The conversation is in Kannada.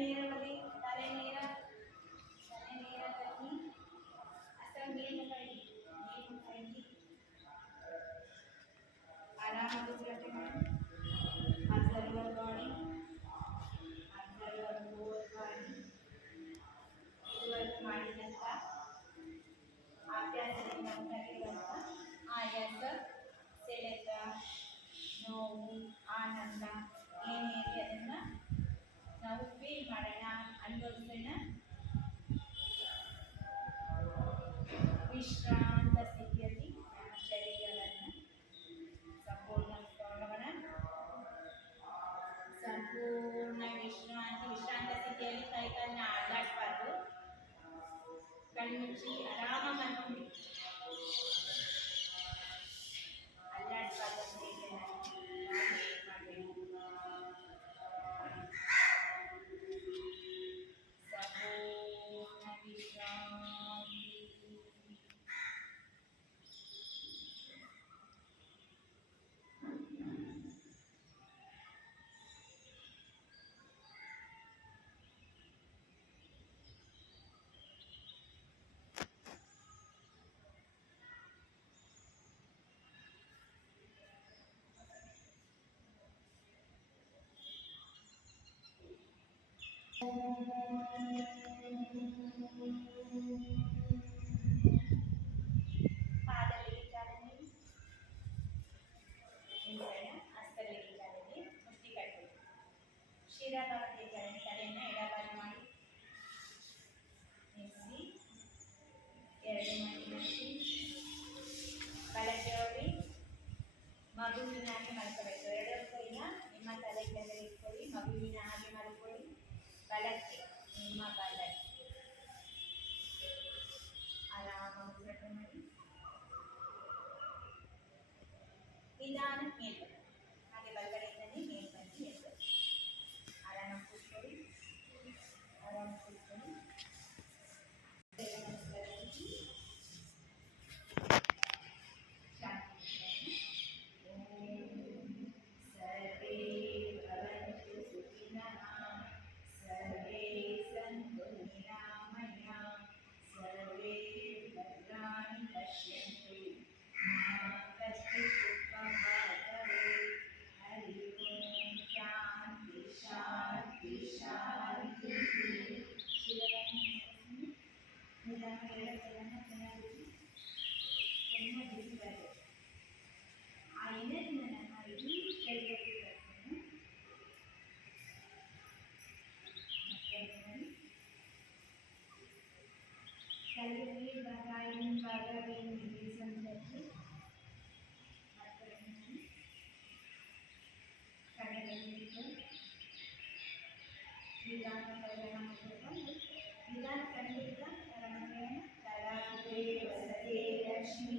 ನೇರ ಬನ್ನಿ, ತಲೆ ನೇರ ಬನ್ನಿ. ಅಷ್ಟರ ಮೇಲ್ಮುಖ ಇಡಿ. ಆರಾಮಾಗಿ ಉಸಿರಾಟ ಮಾಡಿ. Observe your body, observe your whole body. ಇದುವರೆಗೂ ಮಾಡಿದಂಥ ಅಭ್ಯಾಸದಿಂದ ಉಂಟಾಗಿರುವಂಥ ಆಯಾಸ, ಸೆಳೆತ, ನೋವು, ಆನಂದ ಏನೇನಿದೆ ಅದನ್ನು ನಾವು ಫೀಲ್ ಮಾಡೋಣ, ಅನುಭವಿಸೋಣ. ವಿಶ್ರಾಂತ ಸ್ಥಿತಿಯಲ್ಲಿ ನಮ್ಮ ಶರೀರವನ್ನು ಸಂಪೂರ್ಣ ವಿಶ್ರಾಂತ ಸ್ಥಿತಿಯಲ್ಲಿ ಕೈಕಾಲನ್ನ ಅಲ್ಲಾಡಿಸಬಾರ್ದು. ಕಣ್ಣುಚ್ಚಿ ಆರಾಮ ಮಲ್ಕೊಂಡು ಅಲ್ಲಾಡಿಸಬಾರ್ದು ಅಂತ ಮಾಡಬೇಕು. ಸಂಪೂರ್ಣ ವಿಶ್ರಾಂತಿ. ಪಾದಗಳಿಗೆ ಚಾಲನೆ, ಹಸ್ತಗಳಿಗೆ ಚಾಲನೆ, ಮುಷ್ಟಿ ಕಟ್ಟಬೇಕು. ಶಿರಭಾಗಕ್ಕೆ ಚಾಲನೆ, ತಲೆಯನ್ನು ಎಡಬಾಲ ಮಾಡಿ ನಿಲ್ಲಿಸಿ, ಎರಡು ಮಾಡಿ ನಿಲ್ಲಿಸಿ, ಬಲಕ್ಕೆ ಹೋಗಿ ಮಗುವಿನ ಹಾಗೆ ಮಲ್ಕೋಬೇಕು. ಎರಡು ಕೈನ ನಿಮ್ಮ ತಲೆ ಕೆಳಗೆ ಇಟ್ಕೊಳ್ಳಿ, ಮಗುವಿನ ಹಾಗೆ ಮಲ್ಕೊಳ್ಳಿ. ಬಲಕ್ಕೆ ನಿಮ್ಮ ಬಲಕ್ಕೆ ಆರಾಮಾಗಿ ಉಸಿರಾಟ ಮಾಡಿ. ನಿಧಾನಕ್ಕೆ ಮೇಲ್ಬನ್ನಿ, ಹಾಗೆ ಬಲಗಡೆಯಿಂದಲೇ ಮೇಲ್ಬನ್ನಿ. ಆರಾಮಾಗಿ ಕೂತ್ಕೊಳ್ಳಿ, ಆರಾಮಾಗಿ ಕೂತ್ಕೊಳ್ಳಿ. ಸರ್ವೇ ಭವಂತು ಸುಖಿನಃ, ಸರ್ವೇ ಸಂತು ನಿರಾಮಯಃ, ಸರ್ವೇ ಭದ್ರಾಣಿ ಪಶ್ಯಂತು, ಮಾ ಕಶ್ಚಿತ್ ದುಃಖಭಾಗ್ ಭವೇತ್. ಹರಿ ಓಂ ಶಾಂತಿ ಶಾಂತಿ ಶಾಂತಿ. ನಿಧಾನ ಎಡಗೈಯನ್ನು ಚೆನ್ನಾಗಿ ಬಿಸಿ ಬರಬೇಕು. ಆ ಎನರ್ಜಿನ ನಮ್ಮ ಇಡೀ ಶರೀರಕ್ಕೆ ಬರ್ತೇನೆ. ಕಲಿಗೆ ಭಾಗವೇನು ಸಂದರ್ಭ ಕಡೆಗಳಿಟ್ಟು ನಿಧಾನ ಕೈಗಳನ್ನು ಮುಗಿದುಕೊಂಡು ನಿಧಾನ ಖಂಡಿತ ತರಮನೆಯನ್ನು ತರಾದೆ ವಸತೆ ಲಕ್ಷ್ಮೀ